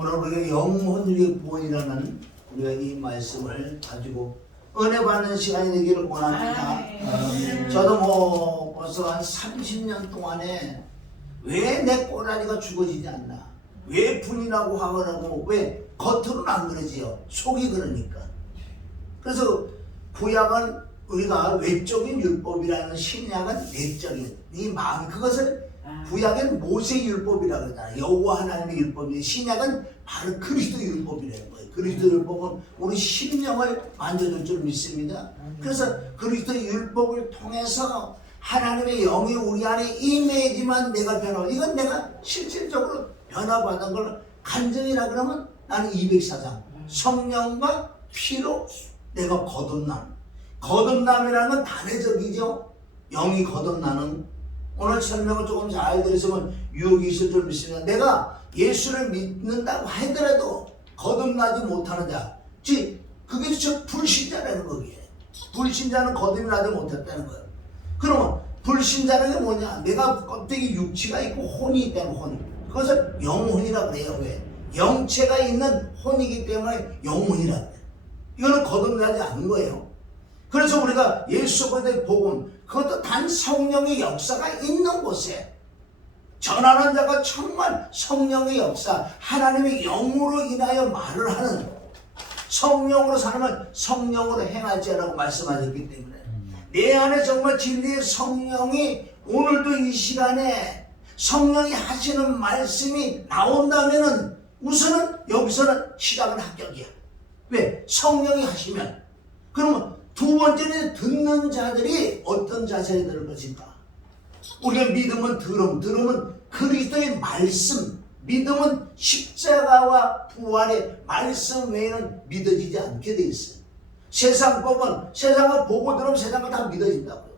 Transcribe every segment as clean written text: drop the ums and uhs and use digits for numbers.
오늘 우리가 영혼의 구원이라는 우리가 이 말씀을 가지고 은혜 받는 시간이 되기를 원합니다. 저도 뭐 벌써 한 30년 동안에 왜 내 꼬라지가 죽어지지 않나, 왜 분이라고 하거라고, 왜 겉으로는 안 그러지요, 속이 그러니까. 그래서 구약은 우리가 외적인 율법이라는, 신약은 내적인 이 마음, 그것을 구약은 모세 율법이라고 그러잖아요. 여호와 하나님의 율법이, 신약은 바로 그리스도 율법이라는 거예요. 그리스도 율법은 우리 심령을 만져줄 줄 믿습니다. 그래서 그리스도 율법을 통해서 하나님의 영이 우리 안에 임해야지만 내가 변화하고, 이건 내가 실질적으로 변화받은 걸 간증이라 그러면 나는 204장 성령과 피로 내가 거듭남. 거듭남이라는 건 단회적이죠. 영이 거듭나는. 오늘 설명을 조금 잘 들으시면 유혹이 있을 줄 믿습니다. 내가 예수를 믿는다고 하더라도 거듭나지 못하는 자, 즉 그게 저 불신자라는 거기에. 불신자는 거듭이 나지 못했다는 거예요. 그러면 불신자는 게 뭐냐? 내가 껍데기 육체가 있고 혼이 있다는 혼. 그것을 영혼이라고 그래요. 왜? 영체가 있는 혼이기 때문에 영혼이라고 해요. 이거는 거듭나지 않은 거예요. 그래서 우리가 예수 그리스도의 복음, 그것도 단 성령의 역사가 있는 곳에 전하는 자가 정말 성령의 역사, 하나님의 영으로 인하여 말을 하는, 성령으로 살면 성령으로 행하지라고 말씀하셨기 때문에 내 안에 정말 진리의 성령이 오늘도 이 시간에 성령이 하시는 말씀이 나온다면은 우선은 여기서는 시작은 합격이야. 왜? 성령이 하시면. 그러면 두 번째는 듣는 자들이 어떤 자세에 들을 것인가? 우리가 믿음은 들음은 그리스도의 말씀, 믿음은 십자가와 부활의 말씀 외에는 믿어지지 않게 돼 있어요. 세상법은 세상을 보고 들으면 세상을 다 믿어진다고요.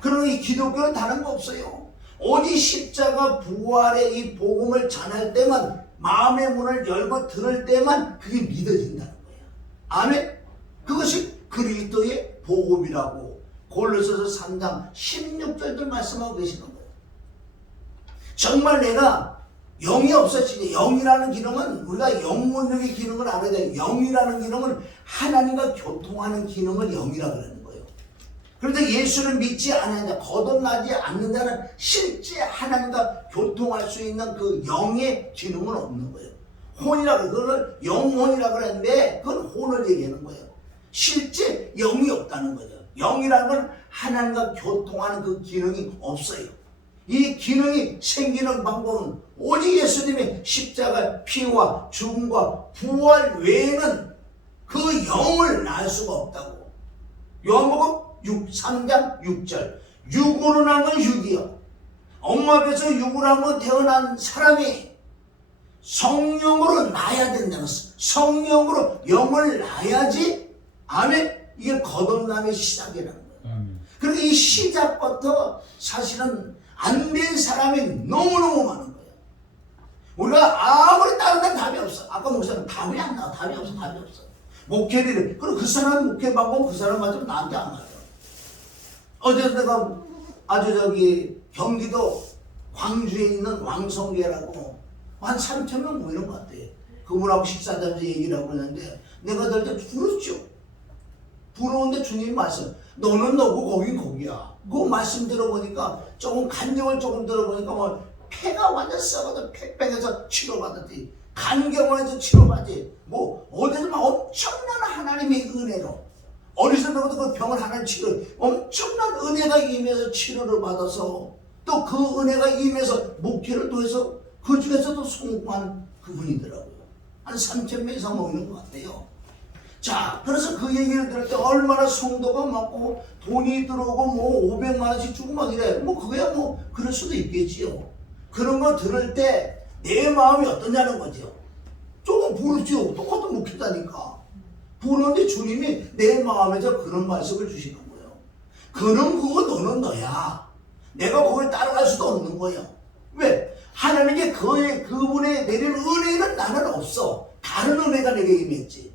그러나 이 기독교는 다른 거 없어요. 오직 십자가 부활의 이 복음을 전할 때만, 마음의 문을 열고 들을 때만 그게 믿어진다는 거예요. 아멘. 그것이 그리스도의 복음이라고 골로새서 3장 16절도 말씀하고 계시는 거예요. 정말 내가 영이 없어지니, 영이라는 기능은 우리가 영혼력의 기능을 알아야 돼요. 영이라는 기능은 하나님과 교통하는 기능을 영이라고 그러는 거예요. 그런데 예수를 믿지 않는 자, 거듭나지 않는 자는 실제 하나님과 교통할 수 있는 그 영의 기능은 없는 거예요. 혼이라고, 그걸 영혼이라고 그러는데 그건 혼을 얘기하는 거예요. 실제 영이 없다는 거죠. 영이라는 건 하나님과 교통하는 그 기능이 없어요. 이 기능이 생기는 방법은 오직 예수님의 십자가 피와 죽음과 부활 외에는 그 영을 낳을 수가 없다고. 요한복음 3장 6절. 육으로 난 건 육이요. 엄마 뱃에서 육으로 한번 태어난 사람이 성령으로 낳아야 된다는 것을, 성령으로 영을 낳아야지, 아멘, 이게 거듭남의 시작이라는 거예요. 그러니까 이 시작부터 사실은 안 된 사람이 너무너무 많은 거예요. 우리가 아무리 다른 데는 답이 없어. 아까 목사님 답이 안 나와. 답이 없어. 목회를, 그리고 그 사람 목회 방법 그 사람 맞으면 나한테 안 맞아. 어제 내가 아주 경기도 광주에 있는 왕성교회라고 한 3,000명 모이는 것 같아요. 그분하고 식사하면서 얘기를 하고 있는데 내가 들 때 부르죠. 부러운데 주님이 말씀, 너는 너고 거긴 거기야. 그 말씀 들어보니까 조금 간증을 조금 들어보니까 뭐 폐가 완전 썩어서 폐병에서 치료받았지, 간경원에서 치료받지, 뭐 어디서 막 엄청난 하나님의 은혜로 어디서 들어도 그 병을 하나님 치료, 엄청난 은혜가 임해서 치료를 받아서 또 그 은혜가 임해서 목회를 통해서 그 중에서도 성공한 그분이더라고요. 한 3,000명 이상 모이는 것 같아요. 자, 그래서 그 얘기를 들을 때 얼마나 성도가 많고 돈이 들어오고 뭐 500만 원씩 주고 막 이래. 뭐 그거야 뭐 그럴 수도 있겠지요. 그런 거 들을 때 내 마음이 어떠냐는 거죠. 조금 부르죠. 똑같은 목회자니까. 부르는데 주님이 내 마음에서 그런 말씀을 주시는 거예요. 그는 그거, 너는 너야. 내가 거기에 따라갈 수도 없는 거예요. 왜? 하나님께 그분의 내리는 은혜는 나는 없어. 다른 은혜가 내게 임했지.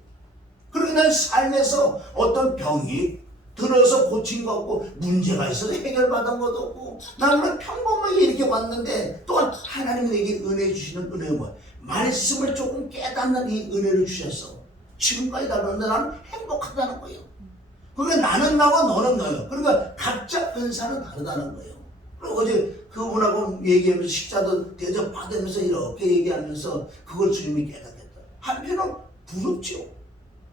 그러니까 난 삶에서 어떤 병이 들어서 고친 거 없고 문제가 있어서 해결받은 것도 없고 나는 평범하게 이렇게 왔는데 또한 하나님이 내게 은혜 주시는 은혜가 뭐야? 말씀을 조금 깨닫는 이 은혜를 주셨어. 지금까지 다루는데 나는 행복하다는 거예요. 그러니까 나는 나고 너는 너예요. 그러니까 각자 은사는 다르다는 거예요. 그리고 어제 그분하고 얘기하면서 식사도 대접 받으면서 이렇게 얘기하면서 그걸 주님이 깨닫겠다. 한편은 부럽죠.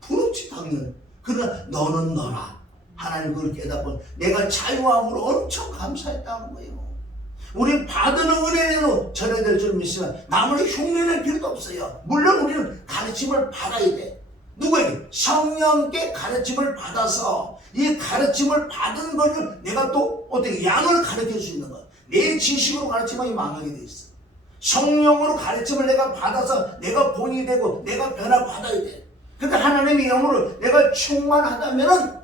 부럽지 당연히. 그러나 너는 너라. 하나님 그걸 깨닫고 내가 자유함으로 엄청 감사했다는 거예요. 우리 받은 은혜로 전해야 될 줄 믿으면 남을 흉내낼 필요도 없어요. 물론 우리는 가르침을 받아야 돼. 누구에게? 성령께 가르침을 받아서 이 가르침을 받은 것을 내가 또 어떻게 양을 가르칠 수 있는 거야. 내 지식으로 가르치면 망하게 돼 있어. 성령으로 가르침을 내가 받아서 내가 본이 되고 내가 변화받아야 돼. 근데 하나님의 영으로 내가 충만하다면은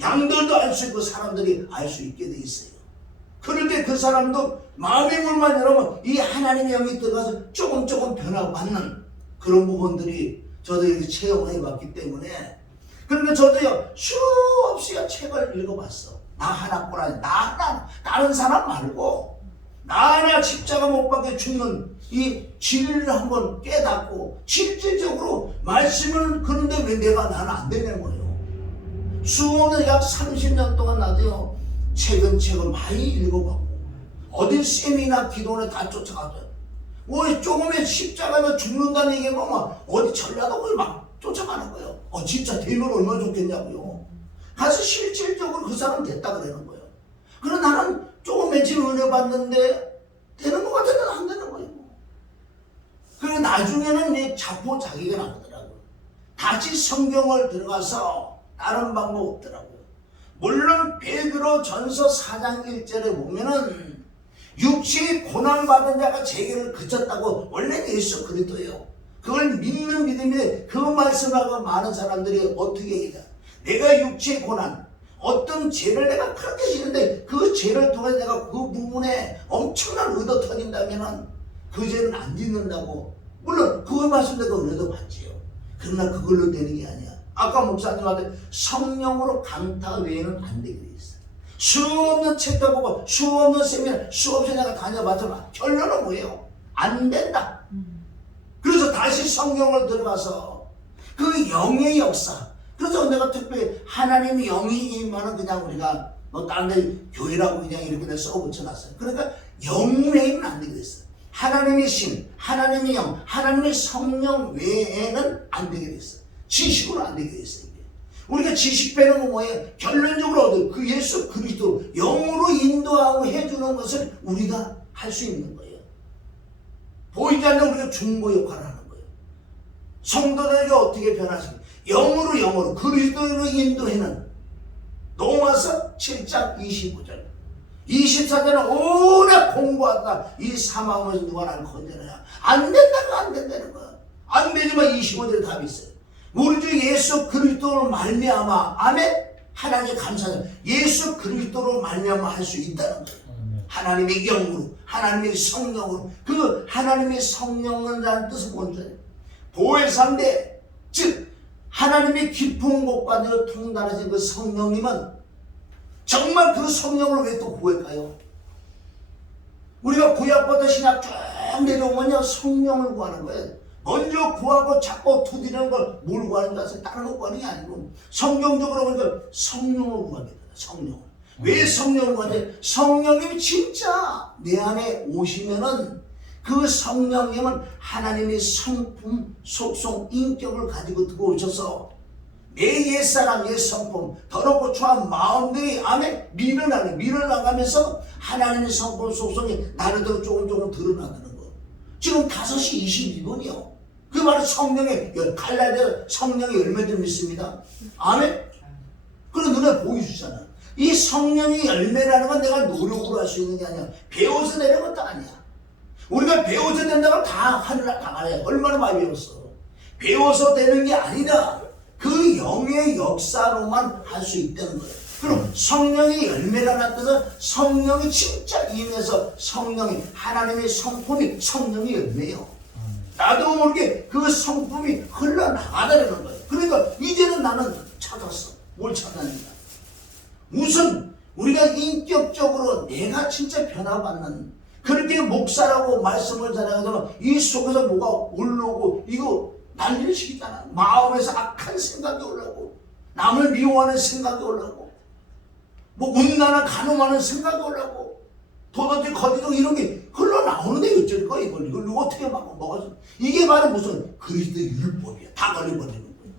양들도 알 수 있고 사람들이 알 수 있게 돼 있어요. 그럴 때 그 사람도 마음의 문만 열으면 이 하나님의 영이 들어가서 조금 변화받는 그런 부분들이 저도 이렇게 체험을 해봤기 때문에 그러니까 저도요 수없이 책을 읽어봤어. 나 하나뿐 아니라 나 하나 다른 사람 말고 나 하나 십자가 못 박혀 죽는 이 진리를 한번 깨닫고 실질적으로 말씀을 그런데 왜 내가 나는 안 되는 거예요. 수없는 약 30년 동안 나도요 책을 많이 읽어봤고 어디 세미나 기도는 다 쫓아갔어요. 뭐 조금의 십자가면 죽는다는 얘기가 막 어디 전라도를 막 쫓아가는 거예요. 진짜 되면 얼마나 좋겠냐고요. 가서 실질적으로 그 사람 됐다 그러는 거예요. 그러나 나는 조금 며칠 은혜 받는데 되는 것 같은데 안 되는 거예요. 그리고 나중에는 내 자포자기가 나오더라고요. 다시 성경을 들어가서 다른 방법 없더라고요. 물론 베드로 전서 4장 1절에 보면은 육체의 고난받은 자가 재계를 그쳤다고 원래 예수 그리스도예요. 그걸 믿는 믿음에 그 말씀하고 많은 사람들이 어떻게 얘기해? 내가 육체의 고난 어떤 죄를 내가 그렇게 지는데 그 죄를 통해서 내가 그 부분에 엄청난 의도 터진다면 그 죄는 안 짓는다고. 물론 그 말씀 내가 은혜도 받지요. 그러나 그걸로 되는 게 아니야. 아까 목사님한테 성령으로 강타 외에는 안 되게 돼 있어. 수없는 책도 보고 수없는 세미나 수없이 내가 다녀봤지만 결론은 뭐예요? 안 된다. 그래서 다시 성경을 들어가서 그 영의 역사. 그래서 내가 특별히 하나님의 영이 임하는 그냥 우리가 다른 데 교회라고 그냥 이렇게 내가 써붙여놨어요. 그러니까 영 외에는 안 되게 됐어요. 하나님의 신, 하나님의 영, 하나님의 성령 외에는 안 되게 됐어요. 지식으로 안 되게 됐어요. 우리가 지식 배는 건 뭐예요? 결론적으로 그 예수 그리스도 영으로 인도하고 해주는 것을 우리가 할 수 있는 거예요. 보이지 않는 우리가 중보 역할을 하는 거예요. 성도들에게 어떻게 변화시켜? 영으로 그리스도로 인도해는 로마서 7장 25절 24절은 오래 공부하다가 이 사망에서 누가 나를 건져내냐? 안 된다는 거야. 안 되지만 25절에 답이 있어요. 우리 주 예수 그리스도로 말미암아 아멘. 하나님 감사합니다. 예수 그리스도로 말미암아 할 수 있다는 거예요. 하나님의 영으로 하나님의 성령으로 그 하나님의 성령이라는 뜻은 뭔지 보혜사인데 즉 하나님의 깊은 곳과 늘 통달하신 그 성령님은 정말 그 성령을 왜 또 구할까요? 우리가 구약부터 신약 쭉 내려오면요 성령을 구하는 거예요. 먼저 구하고 찾고 두드리는 걸 뭘 구하는 줄 아세요? 다른 거 구하는 게 아니고 성경적으로 보니까 성령을 구합니다. 성령을. 왜 성령을 구하냐? 성령님이 진짜 내 안에 오시면은 그 성령님은 하나님의 성품, 속성, 인격을 가지고 들어오셔서 내 옛사람, 옛성품, 더럽고 추한 마음들이 아멘 밀어나가면서 하나님의 성품, 속성이 나름대로 조금 드러나가는 거. 지금 5시 22분이요. 그 바로 성령의 갈라디아 성령의 열매들 믿습니다. 아멘. 그런 눈에 보여주잖아. 이 성령의 열매라는 건 내가 노력으로 할 수 있는 게 아니야. 배워서 내는 것도 아니야. 우리가 배워서 된다고 다 하늘나라 다 말해. 얼마나 많이 배웠어. 배워서 되는 게 아니라 그 영의 역사로만 할 수 있다는 거예요. 그럼 성령의 열매라는 뜻은 성령이 진짜 임해서 성령이 하나님의 성품이 성령의 열매예요. 나도 모르게 그 성품이 흘러나가다는 거예요. 그러니까 이제는 나는 찾았어. 뭘 찾았느냐? 무슨 우리가 인격적으로 내가 진짜 변화받는 그렇게 목사라고 말씀을 전하거나 이 속에서 뭐가 올라오고 이거 난리를 시키잖아. 마음에서 악한 생각이 올라오고 남을 미워하는 생각이 올라오고 뭐 음란한 간음하는 생각이 올라오고 도덕질 거짓도 이런 게 흘러나오는데 어쩔 거야 이걸 어떻게 막아서 이게 바로 무슨 그리스도의 율법이야. 다 걸려버리는 거야.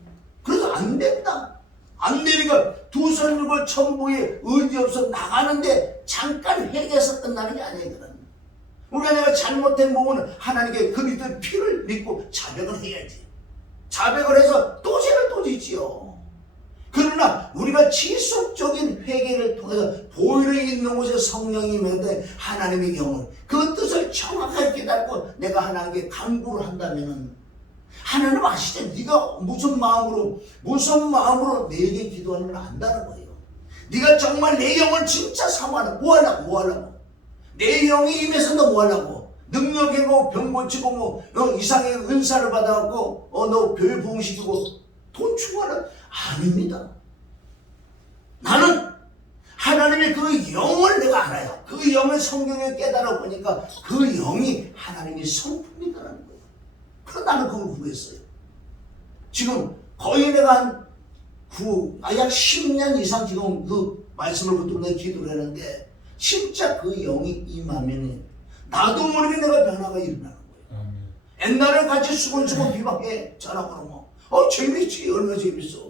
그래서 안 된다. 안 되니까 두 손 들고 천부에 의지 없어 나가는데 잠깐 회개해서 끝나는 게 아니거든. 우리가 내가 잘못된 부분은 하나님께 그리스도의 피를 믿고 자백을 해야지. 자백을 해서 또 죄를 또 짓지요. 그러나 우리가 지속적인 회개를 통해서 보혈이 있는 곳에 성령이 맺되 하나님의 영을 그 뜻을 정확하게 깨닫고 내가 하나님께 간구를 한다면은 하나님 아시죠? 네가 무슨 마음으로 내게 기도하는 걸 안다는 거예요. 네가 정말 내 영을 진짜 사모하는 뭐 하려고 내 영이 임해서 너 뭐 하려고 능력이고 병 고치고 뭐 이상의 은사를 받아갖고 너 교회 부흥시키고 돈 추구하는 아닙니다. 나는 하나님의 그 영을 내가 알아요. 그 영을 성경에 깨달아 보니까 그 영이 하나님의 성품이라는 거예요. 그래서 나는 그걸 구했어요. 지금 거의 내가 약 10년 이상 지금 그 말씀을 붙들고 기도를 했는데 진짜 그 영이 임하면 나도 모르게 내가 변화가 일어나는 거예요. 옛날에 같이 수건수건 비방해 전화하고 재밌지 얼마나 재밌어.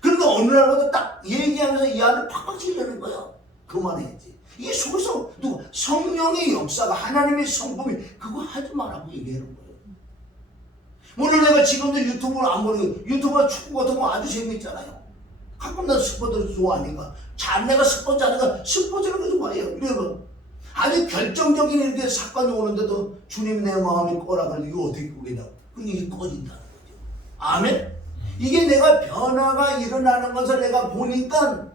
그러니까 어느 날마다 딱 얘기하면서 이 안을 팍팍 찔려는 거야. 그만해야지. 이게 속에서 누가 성령의 역사가 하나님의 성품이 그거 하지 말라고 얘기하는 거예요. 물론 내가 지금도 유튜브를 안 보는 유튜브가 축구 같은 거 아주 재밌잖아요. 가끔 난 스포츠를 좋아하니까 자네가 스포츠 하니까 스포츠를 그 좋아해요. 그래서 아주 결정적인 이렇게 사건이 오는데도 주님 내 마음이 꺼라 그러는데 이거 어떻게 꾸리냐고. 그러니까 이게 꺼진다는 거죠. 아멘. 이게 내가 변화가 일어나는 것을 내가 보니까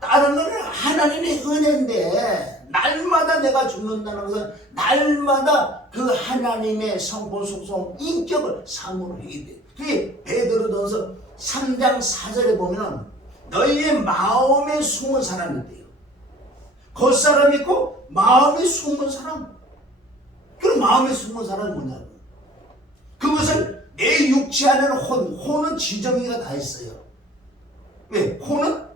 다른 건 하나님의 은혜인데 날마다 내가 죽는다는 것은 날마다 그 하나님의 성품 속성 인격을 사모를 하게 돼. 그게 베드로전서 3장 4절에 보면 너희의 마음에 숨은 사람이 돼요. 겉사람 있고 마음에 숨은 사람. 그럼 마음에 숨은 사람이 뭐냐고. 그것을 내 육체 안에는 혼은 지정이가 다 있어요. 왜? 혼은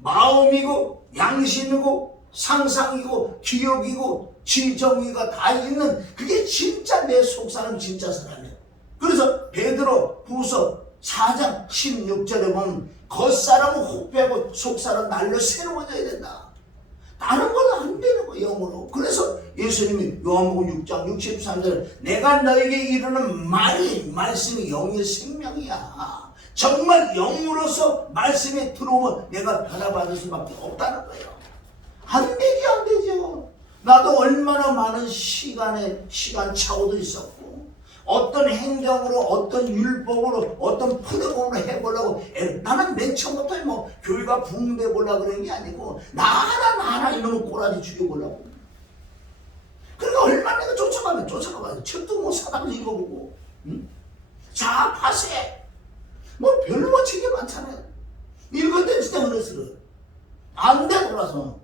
마음이고 양심이고 상상이고 기억이고 지정이가 다 있는 그게 진짜 내 속사람 진짜 사람이에요. 그래서 베드로 후서 4장 16절에 보면 겉사람은 혹배하고 속사람 날로 새로워져야 된다. 다른 건 안 되는 거예요, 영으로. 그래서 예수님이 요한복음 6장 63절 내가 너에게 이르는 말씀이 영의 생명이야. 정말 영으로서 말씀이 들어오면 내가 변화받을 수밖에 없다는 거예요. 안 되죠. 나도 얼마나 많은 시간착오도 있었고 어떤 행정으로 어떤 율법으로 어떤 프로그램으로 해보려고 나는 맨 처음부터 뭐 교회가 붕대 보려고 그런 게 아니고 나 하나 이놈의 꼬라지 죽여보려고. 그러니까 얼마나 내가 쫓아가봐요. 책도 뭐 사다가 읽어보고 자파세 뭐 별로 뭐 책이 많잖아요. 읽을 때 진짜 어려스러워. 안 돼 돌아서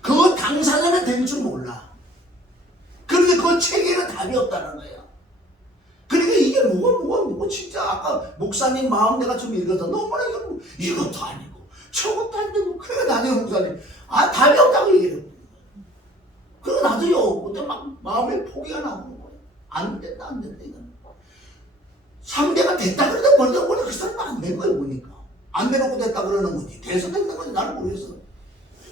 그 당사자는 될 줄 몰라. 그런데 그 책에는 답이 없다는 거예요. 그러니까 이게 뭐가 진짜 아까 목사님 마음 내가 좀 읽어서 너무나 이것도 아니고 저것도 안 되고 그래 나중에 목사님 답이 없다고 얘기해요. 그리고 나도요 그때 막 마음에 포기가 나오는 거예요. 안 된다 이건. 상대가 됐다 그러다 보니까 그 사람은 안 된 거예요. 보니까 안 되놓고 됐다 그러는 거지. 돼서 됐는 건지 나는 모르겠어.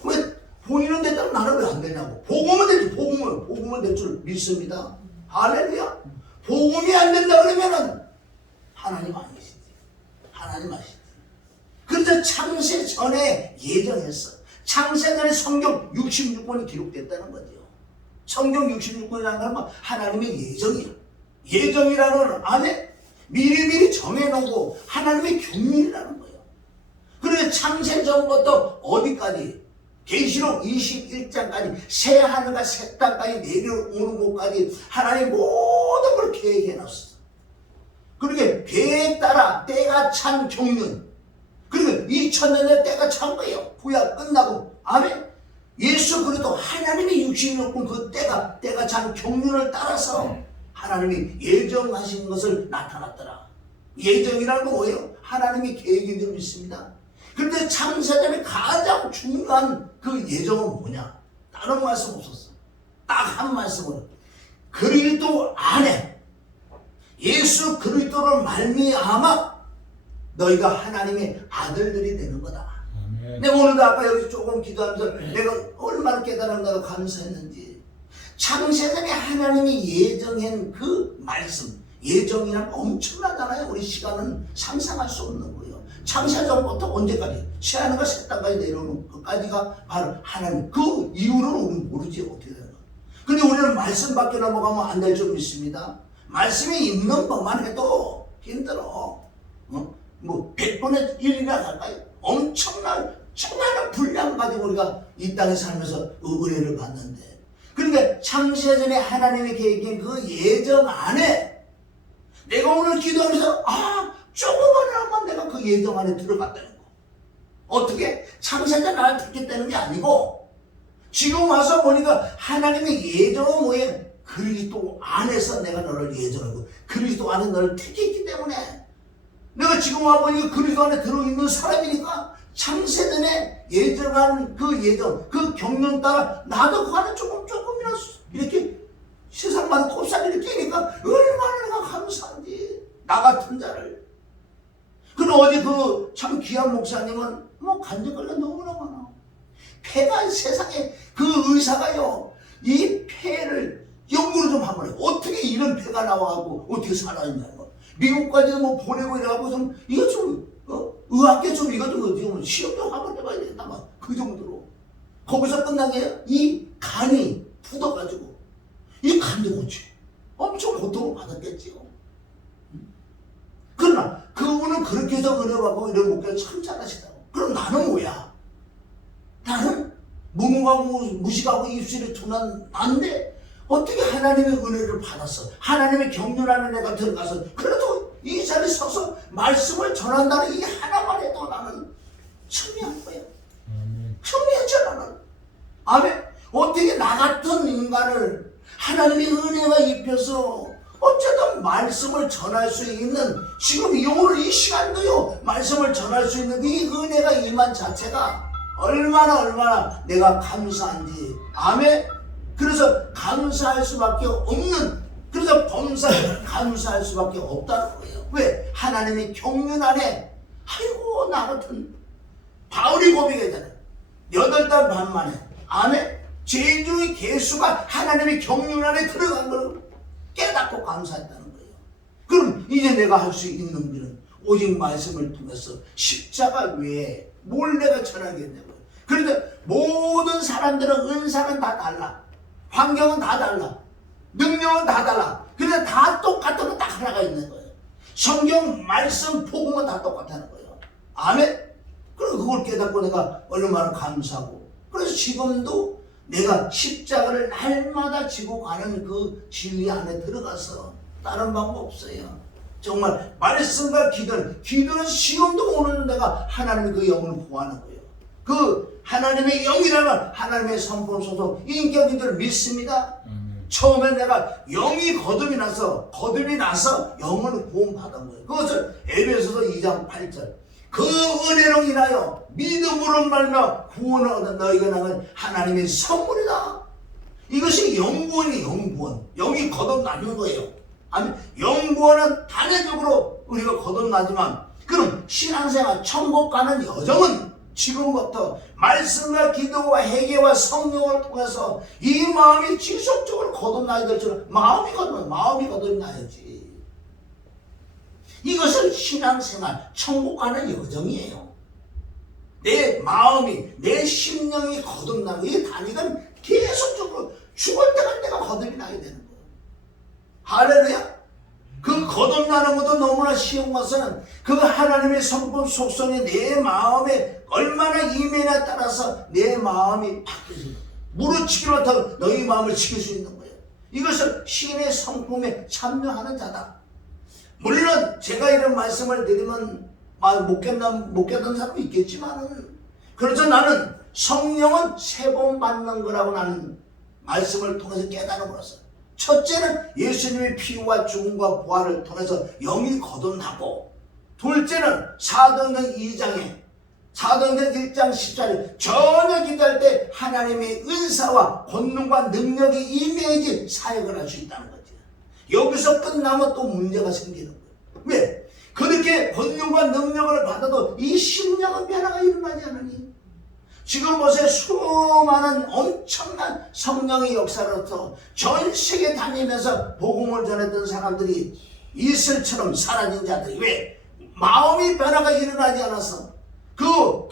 왜 본인은 됐다면 나는 왜 안 되냐고. 복음은 되지. 복음은 될 줄 믿습니다. 할렐루야. 복음이 안 된다 그러면은 하나님 아니시지. 그래서 창세 전에 예정했어. 창세 전에 성경 66권이 기록됐다는 거죠. 성경 66권이라는 건 하나님의 예정이야. 예정이라는 건 안에 미리미리 정해놓고 하나님의 경륜이라는 거예요. 그래서 창세 전부터 어디까지? 계시록 21장까지 새 하늘과 새 땅까지 내려오는 곳까지 하나님 모든 걸 계획해놨어. 그러니까 계획 따라 때가 찬 경륜. 그러니까 2000년의 때가 찬 거예요. 구약 끝나고. 아멘. 예수 그리스도 하나님이 육신을 입고 그 때가 찬 경륜을 따라서 하나님이 예정하신 것을 나타났더라. 예정이라는 건 뭐예요? 하나님이 계획인 줄 믿습니다. 그런데 창세전에 가장 중요한 그 예정은 뭐냐? 다른 말씀 없었어. 딱 한 말씀으로 그리스도 안에 예수 그리스도를 말미암아 너희가 하나님의 아들들이 되는 거다. 내가 오늘도 아까 여기서 조금 기도하면서 내가 얼마나 깨달은가 감사했는지, 창세전에 하나님이 예정한 그 말씀, 예정이란 엄청나잖아요. 우리 시간은 상상할 수 없는 거예요. 창세전부터 언제까지, 새하늘과 새 땅까지 내려오는 것까지가 바로 하나님. 그 이유는 우리는 모르지 어떻게 되는 거예요. 근데 우리는 말씀밖에 넘어가면 안 될 줄 믿습니다. 말씀이 있는 것만 해도 힘들어. 뭐 100분의 1이나 할까요? 엄청난 수많은 분량 가지고 우리가 이 땅에 살면서 은혜를 받는데, 그러니까 창세전에 하나님의 계획인 그 예정 안에 내가 오늘 기도하면서 조금만 내가 그 예정 안에 들어갔다는 거. 어떻게? 창세전 나를 듣겠다는 게 아니고 지금 와서 보니까 하나님의 예정은 뭐예요? 그리스도 안에서 내가 너를 예정하고 그리스도 안에 너를 택했기 때문에 내가 지금 와보니까 그리스도 안에 들어있는 사람이니까 창세전에 예정한 그 예정, 그 경륜 따라 나도 그 안에 조금이나 이렇게 세상 많은 곱살이를 끼니까 얼마나 내가 감사한지, 나 같은 자를. 그럼 어제 그 참 귀한 목사님은 뭐 간증거리가 너무나 많아. 폐가 세상에 그 의사가요, 이 폐를 연구를 좀 한번 해. 어떻게 이런 폐가 나와가고 어떻게 살아있냐고. 미국까지 뭐 보내고 이래가고 좀 이거 좀 의학계 좀 이거 좀 시험 좀 한번 해봐야 되겠다 막 그 정도로. 거기서 끝난 게 이 간이 굳어가지고 이 간도 고치 엄청 고통을 받았겠지요. 그러나 그분은 그렇게 해서 은혜받고 이런 목표를 참 잘하시다고. 그럼 나는 뭐야? 나는 무능하고 무식하고 입술이 둔한 난데 어떻게 하나님의 은혜를 받았어? 하나님의 경륜 안에 내가 들어가서 그래도 이 자리에 서서 말씀을 전한다는 이 하나만 해도 나는 청미한 거예요. 청미했죠 나는. 아멘. 어떻게 나 같은 인간을 하나님의 은혜가 입혀서 어쨌든 말씀을 전할 수 있는, 지금 오늘 이 시간도요 말씀을 전할 수 있는 이 은혜가 임한 자체가 얼마나 내가 감사한지. 아멘. 그래서 감사할 수밖에 없는, 그래서 범사에 감사할 수밖에 없다는 거예요. 왜? 하나님의 경륜 안에, 아이고 나 같은 바울이 고백했잖아요. 8달 반 만에. 아멘. 제주의 개수가 하나님의 경륜 안에 들어간 걸 깨닫고 감사했다는 거예요. 그럼 이제 내가 할 수 있는 길은 오직 말씀을 통해서 십자가 외에 뭘 내가 전하겠냐고요. 그런데 모든 사람들은 은사는 다 달라, 환경은 다 달라, 능력은 다 달라. 그런데 다 똑같은 거 딱 하나가 있는 거예요. 성경 말씀 복음은 다 똑같다는 거예요. 아멘. 그래서 그걸 깨닫고 내가 얼마나 감사하고, 그래서 지금도 내가 십자가를 날마다 지고 가는 그 진리 안에 들어가서 다른 방법 없어요. 정말 말씀과 기도는 지금도 오늘 내가 하나님의 그 영을 구하는 거예요. 그 하나님의 영이라면 하나님의 성품 소속 인격인 줄 믿습니다. 처음에 내가 영이 거듭이 나서 영을 구원받은 거예요. 그것을 에베소서 2장 8절 그 은혜로 인하여 믿음으로 말미암아 구원을 얻은 너희가 나간 하나님의 선물이다. 이것이 영구원이 영이 거듭나는 거예요. 아니, 영구원은 단회적으로 우리가 거듭나지만, 그럼 신앙생활 천국 가는 여정은 지금부터 말씀과 기도와 회개와 성령을 통해서 이 마음이 지속적으로 거듭나야 될 줄, 마음이 거듭나야지. 이것은 신앙생활 천국 가는 여정이에요. 내 마음이, 내 심령이 거듭나고, 이 단위는 계속적으로 죽을 때까지 내가 거듭이 나야 되는 거예요. 할렐루야. 그 거듭나는 것도 너무나 쉬운 것은 그 하나님의 성품 속성이 내 마음에 얼마나 임해에 따라서 내 마음이 바뀌어지는 거예요. 무릇지기로부터 너희 마음을 지킬 수 있는 거예요. 이것을 신의 성품에 참여하는 자다. 물론 제가 이런 말씀을 드리면 못 깨닫는 사람도 있겠지만은, 그래서 나는 성령은 3번 받는 거라고 나는 말씀을 통해서 깨달아버렸어요. 첫째는 예수님의 피와 죽음과 부활을 통해서 영이 거듭나고, 둘째는 사도행전 2장 1장 14절 전혀 기도할 때 하나님의 은사와 권능과 능력이 임해야지 사역을 할 수 있다는 거지. 여기서 끝나면 또 문제가 생기는 거예요. 왜? 그렇게 권능과 능력을 받아도 이 심령은 변화가 일어나지 않으니, 지금 보세요. 수많은 엄청난 성령의 역사로부터 전 세계 다니면서 복음을 전했던 사람들이 이슬처럼 사라진 자들이, 왜? 마음이 변화가 일어나지 않아서 그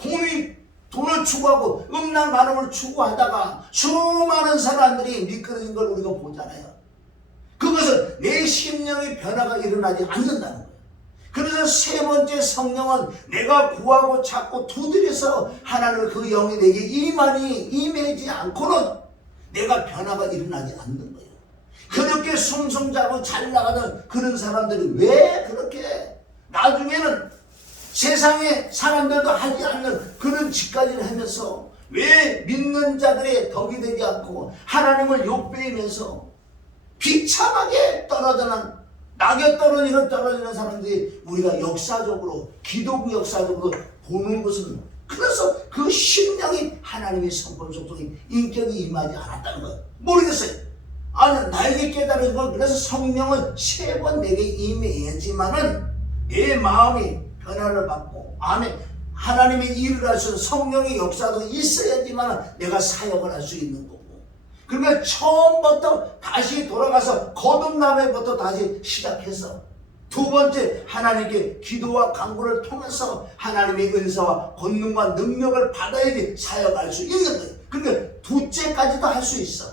돈을 추구하고 음란 간음을 추구하다가 수많은 사람들이 미끄러진 걸 우리가 보잖아요. 그것은 내 심령의 변화가 일어나지 않는다는 거예요. 그래서 3번째 성령은 내가 구하고 찾고 두드려서 하나님의 그 영이 내게 임하지 않고는 내가 변화가 일어나지 않는 거예요. 그렇게 숭숭자고 잘 나가던 그런 사람들이 왜 그렇게 나중에는 세상에 사람들도 하지 않는 그런 짓까지를 하면서 왜 믿는 자들의 덕이 되지 않고 하나님을 욕배이면서 비참하게 낙엽 떨어지는 사람들이 우리가 역사적으로, 기독교 역사적으로 보는 것은, 그래서 그 심령이 하나님의 성품 속성이 인격이 임하지 않았다는 거예요. 모르겠어요. 아니, 나에게 깨달은 건, 그래서 성령은 3번 내게 임해야지만은 내 마음이 변화를 받고, 하나님의 일을 할 수 있는 성령의 역사도 있어야지만 내가 사역을 할 수 있는 거고, 그러면 처음부터 다시 돌아가서 거듭남에부터 다시 시작해서 2번째 하나님께 기도와 간구를 통해서 하나님의 은사와 권능과 능력을 받아야지 사역할 수 있는 거예요. 그러니까 2째까지도 할 수 있어.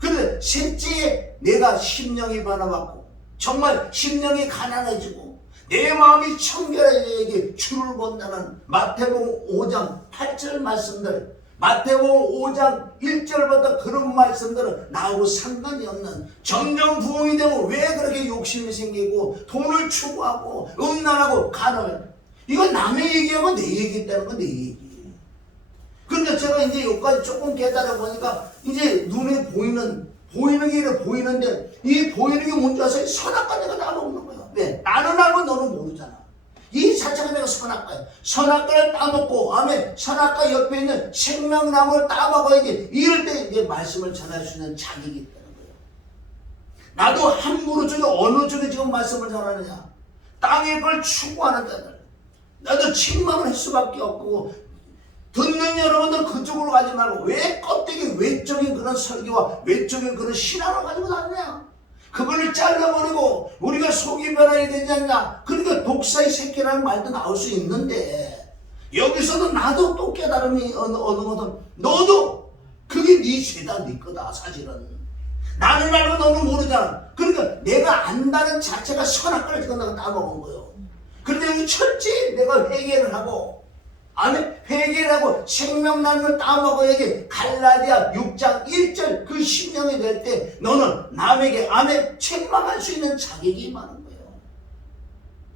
그런데 3째에 내가 심령이 변화받고 정말 심령이 가난해지고 내 마음이 청결해지게 주를 본다는 마태복음 5장 8절 말씀들, 마태복음 5장 1절부터 그런 말씀들은 나하고 상관이 없는, 점점 부흥이 되고 왜 그렇게 욕심이 생기고 돈을 추구하고 음란하고 간을, 이건 남의 얘기하고 내 얘기 있다는 건 내 얘기. 그러니까 제가 이제 여기까지 조금 깨달아 보니까 이제 눈에 보이는 게 보이는데, 이 보이는 게 뭔지 아세요? 선악과 내가 따먹는 거야. 왜? 나는 알고 너는 모르잖아. 이 자체가 내가 선악과야. 선악과를 따먹고, 선악과 옆에 있는 생명나무를 따먹어야지. 이럴 때 이제 말씀을 전할 수 있는 자격이 있다는 거예요. 나도 함부로 어느 쪽에 지금 말씀을 전하느냐? 땅의 걸 추구하는 자들. 나도 책망을 할 수밖에 없고, 듣는 여러분들 그쪽으로 가지 말고 왜 껍데기 외적인 그런 설교와 외적인 그런 신앙을 가지고 다니냐? 그걸 잘라버리고 우리가 속이 변화야 되지 않냐? 그러니까 독사의 새끼라는 말도 나올 수 있는데, 여기서도 나도 또 깨달음이 어느 것은 너도 그게 네 죄다, 네 거다. 사실은 나는 알고 너는 모르잖아. 그러니까 내가 안다는 자체가 선악과를 지금 내가 따먹은 거예요. 그런데 여기 철저히 내가 회개를 하고, 회개를 하고 생명나무를 따먹어야지. 갈라디아 6장 1절 그 심령이 될 때 너는 남에게 책망할 수 있는 자격이 많은 거예요.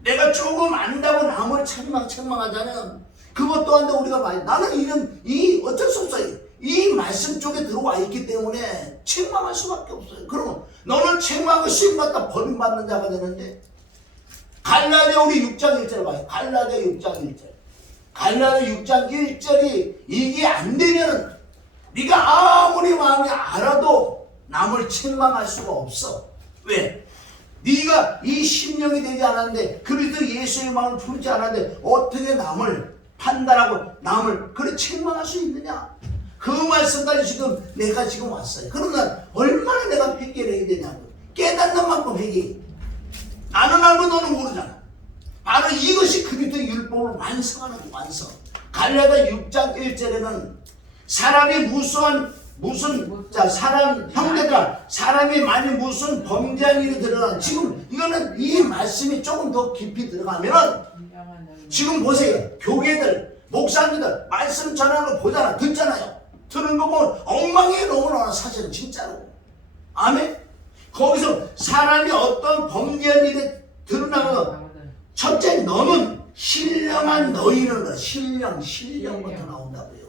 내가 조금 안다고 남을 책망하자면 그것 또한 우리가 나는 어쩔 수 없어요. 이 말씀 쪽에 들어와 있기 때문에 책망할 수밖에 없어요. 그러면 너는 책망을 쓰임받다 버림받는 자가 되는데, 갈라디아 우리 6장 1절 봐요. 갈라디아 6장 1절. 갈라디아 6장 1절이 이게 안 되면 네가 아무리 마음이 알아도 남을 책망할 수가 없어. 왜? 네가 이 심령이 되지 않았는데, 그리스도 예수의 마음을 품지 않았는데 어떻게 남을 판단하고 남을 그래 책망할 수 있느냐? 그 말씀까지 내가 지금 왔어요. 그러면 얼마나 내가 회개를 해야 되냐고. 깨닫는 만큼 회개. 나는 알고 너는 모르잖아. 바로 이것이 그리스도의 율법을 완성하는 완성. 갈라디아 6장 1절에는 사람이 형제들아, 사람이 만일 무슨 범죄한 일이 드러나, 지금 이거는 이 말씀이 조금 더 깊이 들어가면은, 지금 보세요. 교회들, 목사님들 말씀 전하는 거 보잖아, 듣잖아요. 들은 거 보면 엉망이 너무 나와. 사실은 진짜로. 아멘. 거기서 사람이 어떤 범죄한 일이 드러나면, 첫째, 너는 신령한 너희는 신령부터 나온다고요.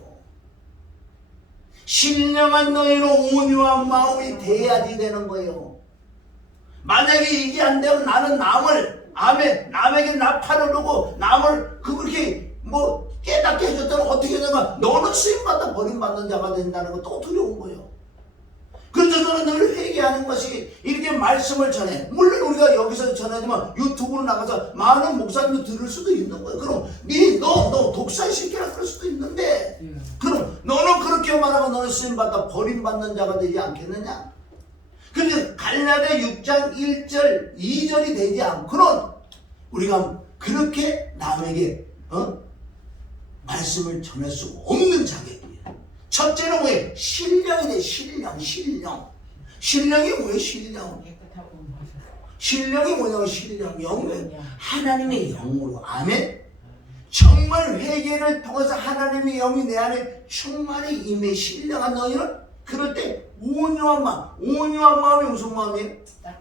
신령한 너희는 온유한 마음이 돼야지 되는 거예요. 만약에 이게 안 되면 나는 남에게 나팔을 놓고 남을 그렇게 깨닫게 해줬다면 어떻게 되나? 너는 쓰임받아 버림받는 자가 된다는 거 또 두려운 거예요. 그래서 저는 늘 회개하는 것이 이렇게 말씀을 전해. 물론 우리가 여기서 전하지만 유튜브로 나가서 많은 목사님도 들을 수도 있는 거예요. 그럼 너 독사시키라 그럴 수도 있는데, 그럼 너는 그렇게 말하고 너는 쓰임받아 버림받는 자가 되지 않겠느냐? 근데 갈라디아 6장 1절 2절이 되지 않고는 우리가 그렇게 남에게 말씀을 전할 수 없는 자격이에요. 첫째는 뭐예요? 신령이 돼. 신령이 뭐예요? 신령이 뭐냐고. 신령 하나님의 영으로. 아멘. 정말 회개를 통해서 하나님의 영이 내 안에 충만히 임해 신령한 너희는 그럴 때 온유한 마음이 무슨 마음이에요?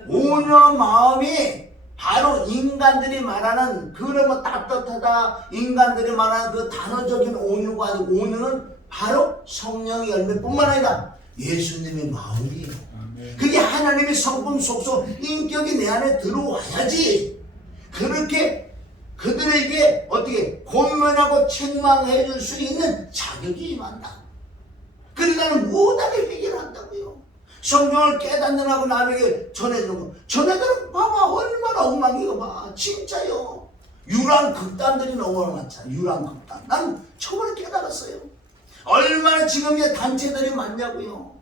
온유한 마음이 바로 인간들이 말하는 그러면 따뜻하다, 인간들이 말하는 그 단어적인 온유가 아니고, 온유는 바로 성령의 열매뿐만 아니라 예수님의 마음이에요. 그게 하나님의 성품 속소 인격이 내 안에 들어와야지 그렇게 그들에게 어떻게 권면하고 책망해 줄 수 있는 자격이 임한다. 그래서 나는 무엇하게 회개를 한다고요. 성경을 깨닫느라고 남에게 전해주는 거. 전해들은 봐봐 얼마나 엉망이고 봐. 진짜요. 유랑 극단들이 너무 많잖아. 유랑 극단. 난 처음에 깨달았어요. 얼마나 지금 이 단체들이 많냐고요.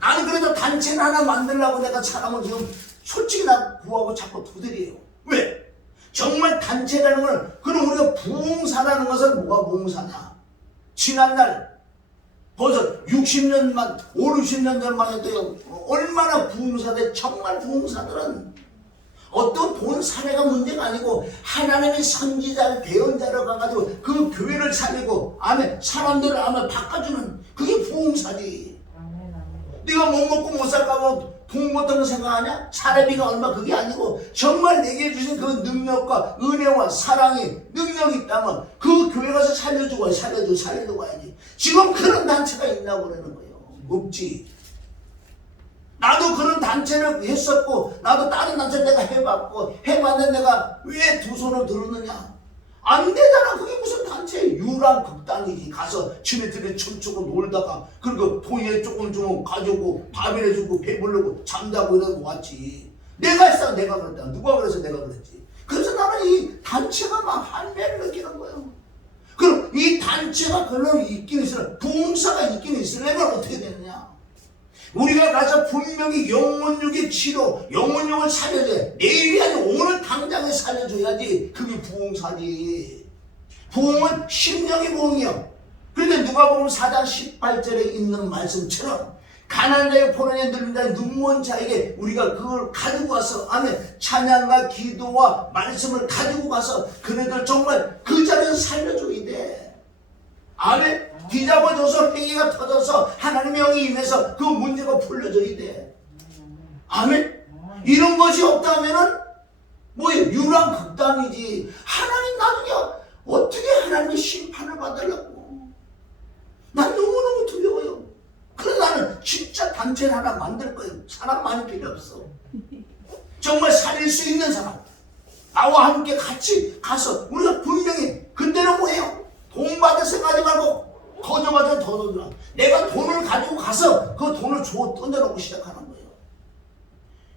나는 그래도 단체를 하나 만들려고 내가 사람을 지금 솔직히 나 구하고 자꾸 두드려요. 왜? 정말 단체라는 걸, 그럼 우리가 부흥사라는 것은 뭐가 부흥사냐? 지난날 벌써 60년만, 50년 전만 해도요, 얼마나 부흥사들, 정말 부흥사들은 어떤 본 사례가 문제가 아니고 하나님의 선지자를 대언자로 가가지고 그 교회를 살리고 사람들을 바꿔주는 그게 부흥사지. 네가 못 먹고 못 살까고 돈 못하는 생각하냐? 사례비가 얼마 그게 아니고 정말 내게 주신 그 능력과 은혜와 사랑이 능력이 있다면 그 교회 가서 살려주고 가야지. 지금 그런 단체가 있냐고 그러는 거예요. 없지. 나도 그런 단체를 했었고 나도 다른 단체 내가 해봤는데 내가 왜 두 손을 들었느냐? 안 되잖아. 그게 무슨 단체예요? 유랑 극단이지. 가서 지네들이 춤추고 놀다가 그리고 돈에 조금 주면 가지고 밥이나 주고 배부르고 잠자고 이러고 왔지. 내가 했어. 내가 그랬다. 누가 그래서 내가 그랬지. 그래서 나는 이 단체가 막 한매를 느끼는 거예요. 그럼 이 단체가 그럼 있긴 있으려, 부흥사가 있긴 있으려면 어떻게 되느냐? 우리가 가서 분명히 영혼육의 치료, 영혼육을 살려줘야, 내일이 아니라 오늘 당장에 살려줘야지. 그게 부흥사지. 부흥은 심령의 부흥이요. 그런데 누가복음 4장 18절에 있는 말씀처럼 가난한 자의 포로에 들린 자의 눈먼 자에게 우리가 그걸 가지고 가서 찬양과 기도와 말씀을 가지고 가서 그네들 정말 그 자리에서 살려줘야 돼. 뒤잡아줘서 회개가 터져서 하나님의 영이 임해서 그 문제가 풀려져야 돼. 이런 것이 없다면은 뭐예요? 유랑 극단이지. 하나님 나중에 어떻게 하나님의 심판을 받으려고. 난 너무너무 두려워요. 그래서 나는 진짜 단체를 하나 만들 거예요. 사람 많이 필요 없어. 정말 살릴 수 있는 사람, 나와 함께 같이 가서 우리가 분명히 그때는 뭐예요? 돈 받을 생각하지 말고 거저마저 더 줘. 내가 돈을 가지고 가서 그 돈을 던져놓고 시작하는 거예요.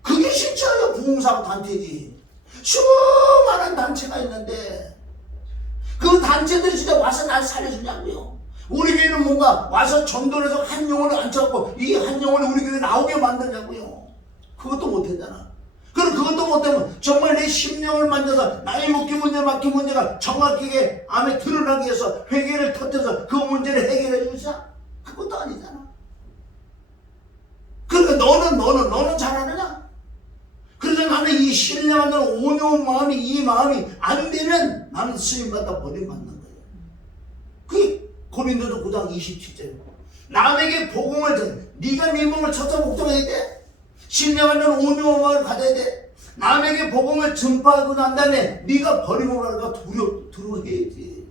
그게 진짜요. 부흥사 단체지. 수많은 단체가 있는데 그 단체들이 진짜 와서 날 살려주냐고요. 우리 교회는 뭔가 와서 전도를 해서 한 영혼을 앉혀갖고 이 한 영혼이 우리 교회에 나오게 만들냐고요. 그것도 못했잖아. 그럼 그것도 못하면 정말 내 심령을 만져서 나의 맡긴 문제가 정확하게 드러나기 위해서 회개를 터뜨려서 그 문제를 해결해 주자? 그것도 아니잖아. 그러니까 너는 잘하느냐? 그래서 나는 이 신령한 온유한 마음이, 이 마음이 안 되면 나는 쓰임받아 버림받는 거예요. 그게 고린도서 9장 27절. 남에게 복음을 네가 네 몸을 쳐서 복종해야 돼. 신령한 온유한 마음을 가져야 돼. 남에게 복음을 전파하고 난 다음에 네가 버리고 가니까 두려워해야지.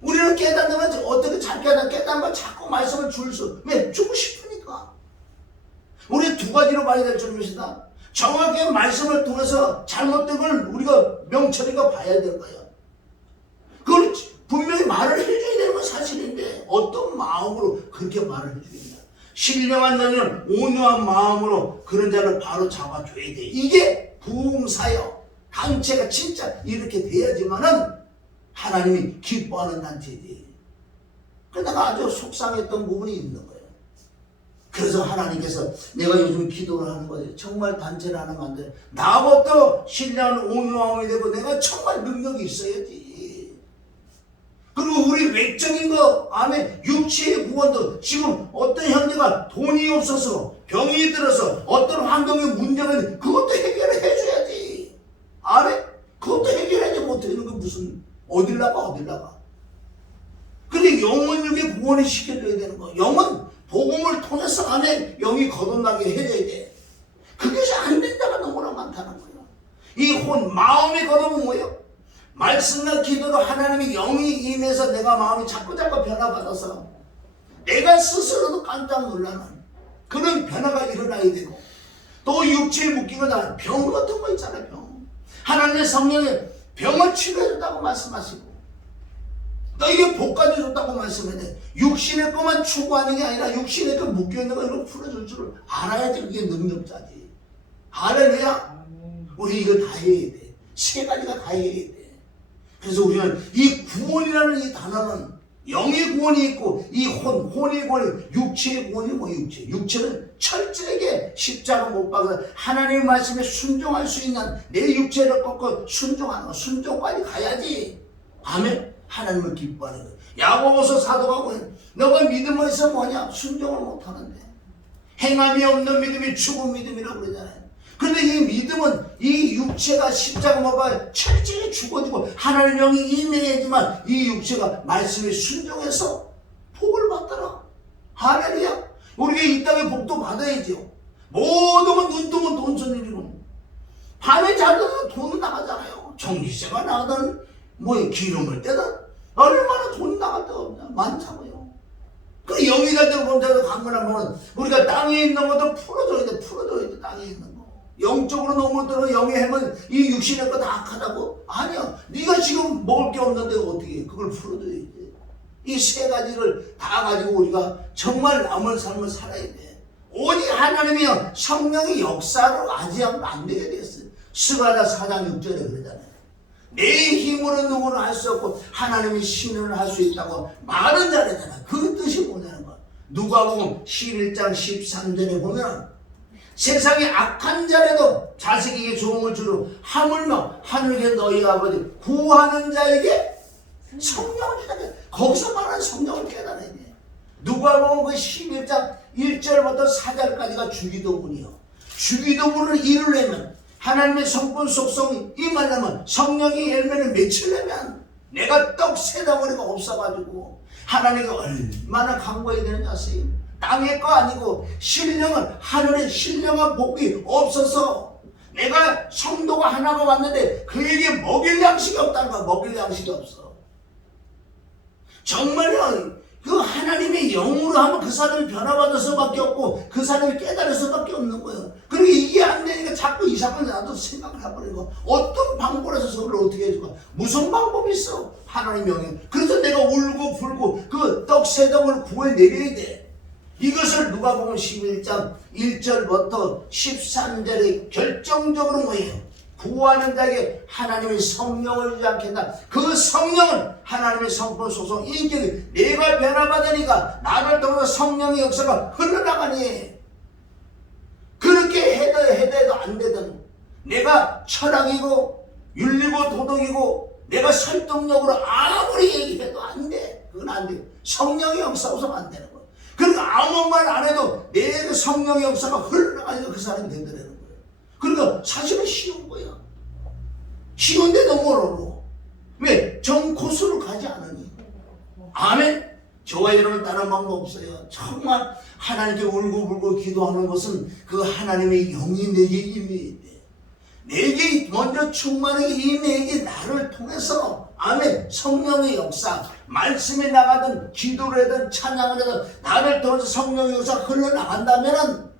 우리는 깨닫는 어떻게 잘 깨닫는 걸 자꾸 말씀을 왜? 주고 싶으니까. 우리 두 가지로 봐야 될 줄입니다. 정확하게 말씀을 통해서 잘못된 걸 우리가 명철이가 봐야 될 거야. 그걸 분명히 말을 해줘야 되는 건 사실인데 어떤 마음으로 그렇게 말을 해주겠냐. 신령한 자는 온유한 마음으로 그런 자를 바로 잡아줘야 돼. 이게 부흥사역 단체가 진짜 이렇게 돼야지만은 하나님이 기뻐하는 단체지. 그래서 내가 아주 속상했던 부분이 있는 거예요. 그래서 하나님께서 내가 요즘 기도를 하는 거지. 정말 단체를 하는 건데 나부터 신령한 온유함이 되고 내가 정말 능력이 있어야지. 그리고 우리 외적인 거 안에 육체의 구원도 지금 어떤 형제가 돈이 없어서 병이 들어서 어떤 환경에 문제가 있는데 그것도 해결을 해줘야지. 아멘? 그것도 해결하지 못하는 게 무슨 어딜 나가. 근데 영혼육에 구원을 시켜줘야 되는 거. 영혼 복음을 통해서 안에 영이 거듭나게 해줘야 돼. 그게 안 된 자가 너무나 많다는 거예요. 이 마음의 거듭은 뭐예요? 말씀과 기도로 하나님의 영이 임해서 내가 마음이 자꾸 변화받아서 내가 스스로도 깜짝 놀라는 그런 변화가 일어나야 되고, 또 육체에 묶이거나 병 같은 거 있잖아요. 병. 하나님의 성령이 병을 치료해줬다고 말씀하시고 너에게 복까지 줬다고 말씀했는데 육신의 것만 추구하는 게 아니라 육신의 것 묶여있는 거 이걸 풀어줄 줄 알아야지 그게 능력자지. 할렐루야. 우리 이거 다 해야 돼. 세 가지가 다 해야 돼. 그래서 우리는 이 구원이라는 이 단어는 영의 구원이 있고 이 혼의 구원이 육체의 구원이 뭐 육체는 철저하게 십자가 못 박아서 하나님의 말씀에 순종할 수 있는 내 육체를 꺾고 순종하는 거. 순종까지 가야지. 아멘. 하나님을 기뻐하는 거예요. 야고보서 사도가 뭐예요? 너가 믿음에서 뭐냐? 순종을 못하는데 행함이 없는 믿음이 죽은 믿음이라고 그러잖아요. 근데 이 믿음은 이 육체가 십자가 못 박아 철저히 죽어지고 하나님 영이 임해야지만 이 육체가 말씀에 순종해서 복을 받더라. 할렐루야. 우리가 이 땅에 복도 받아야죠. 모든 건 눈 뜨면 돈 쓰는 일은 밤에 자도 돈 나가잖아요. 전기세가 나가든 기름을 떼든 얼마나 돈 나갈 데가 없냐. 많다고요. 그 영이 갈 때로 보면 강건한 보면 우리가 땅에 있는 것도 풀어줘야 돼. 땅에 있는 거. 영적으로 너무 들어 영의 행은 이 육신의 거 다 악하다고? 아니야. 네가 지금 먹을 게 없는데 어떻게 해? 그걸 풀어줘야지. 이 세 가지를 다 가지고 우리가 정말 남은 삶을 살아야 돼. 오직 하나님의 성령의 역사로 아지하면 안 되게 됐어요. 스가랴 4장 6절에 그러잖아요. 내 힘으로 누구는 할 수 없고 하나님의 신을 할 수 있다고 말은 잘하잖아. 그 뜻이 뭐냐는 거야. 누가복음 11장 13절에 보면 세상에 악한 자라도 자식에게 좋은 걸 주로 하물며 하늘에 너희 아버지 구하는 자에게 성령을 주다. 거기서 말하는 성령을 깨달아야 돼. 누가복음 그 11장 1절부터 4절까지가 주기도문이요. 주기도문을 이루려면 하나님의 성분 속성이 임하려면 성령이 열매를 맺히려면 내가 떡 세 덩어리가 없어가지고 하나님이 얼마나 간구해야 되는지 아세요? 땅의 거 아니고 신령은 하늘의 신령한 복이 없어서 내가 성도가 하나가 왔는데 그에게 먹일 양식이 없다는 거야. 먹일 양식이 없어. 정말요. 그 하나님의 영으로 하면 그 사람이 변화받아서밖에 없고 그 사람이 깨달아서밖에 없는 거예요. 그리고 이게 안 되니까 자꾸 이상한 나도 생각을 해버리고 어떤 방법으로 해서 서로를 어떻게 해줄까? 무슨 방법이 있어? 하나님 영이. 그래서 내가 울고 불고 그 떡 세 덩을 구해내려야 돼. 이것을 누가복음 11장 1절부터 13절에 결정적으로 뭐예요? 구하는 자에게 하나님의 성령을 주지 않겠다. 그 성령은 하나님의 성품 소속 인격이 내가 변화받으니까 나를 통해서 성령의 역사가 흘러나가니 그렇게 해도 안 되든 내가 철학이고 윤리고 도덕이고 내가 설득력으로 아무리 얘기해도 안 돼. 그건 안 돼. 성령의 역사 없으면 안 되는 거야. 그러니까 아무 말 안 해도 내 성령의 역사가 흘러나가니까 그 사람이 된다는 거야. 그러니까 사실은 쉬운 거야. 쉬운데 너무 어려워. 왜? 정 코스로 가지 않으니. 아멘. 저와 여러분 다른 방법 없어요. 정말 하나님께 울고 불고 기도하는 것은 그 하나님의 영이 내게 임해야 돼. 내게 먼저 충만하게 임해야지 나를 통해서 아멘 성령의 역사 말씀이 나가든 기도를 하든 찬양을 하든 나를 통해서 성령의 역사 흘러나간다면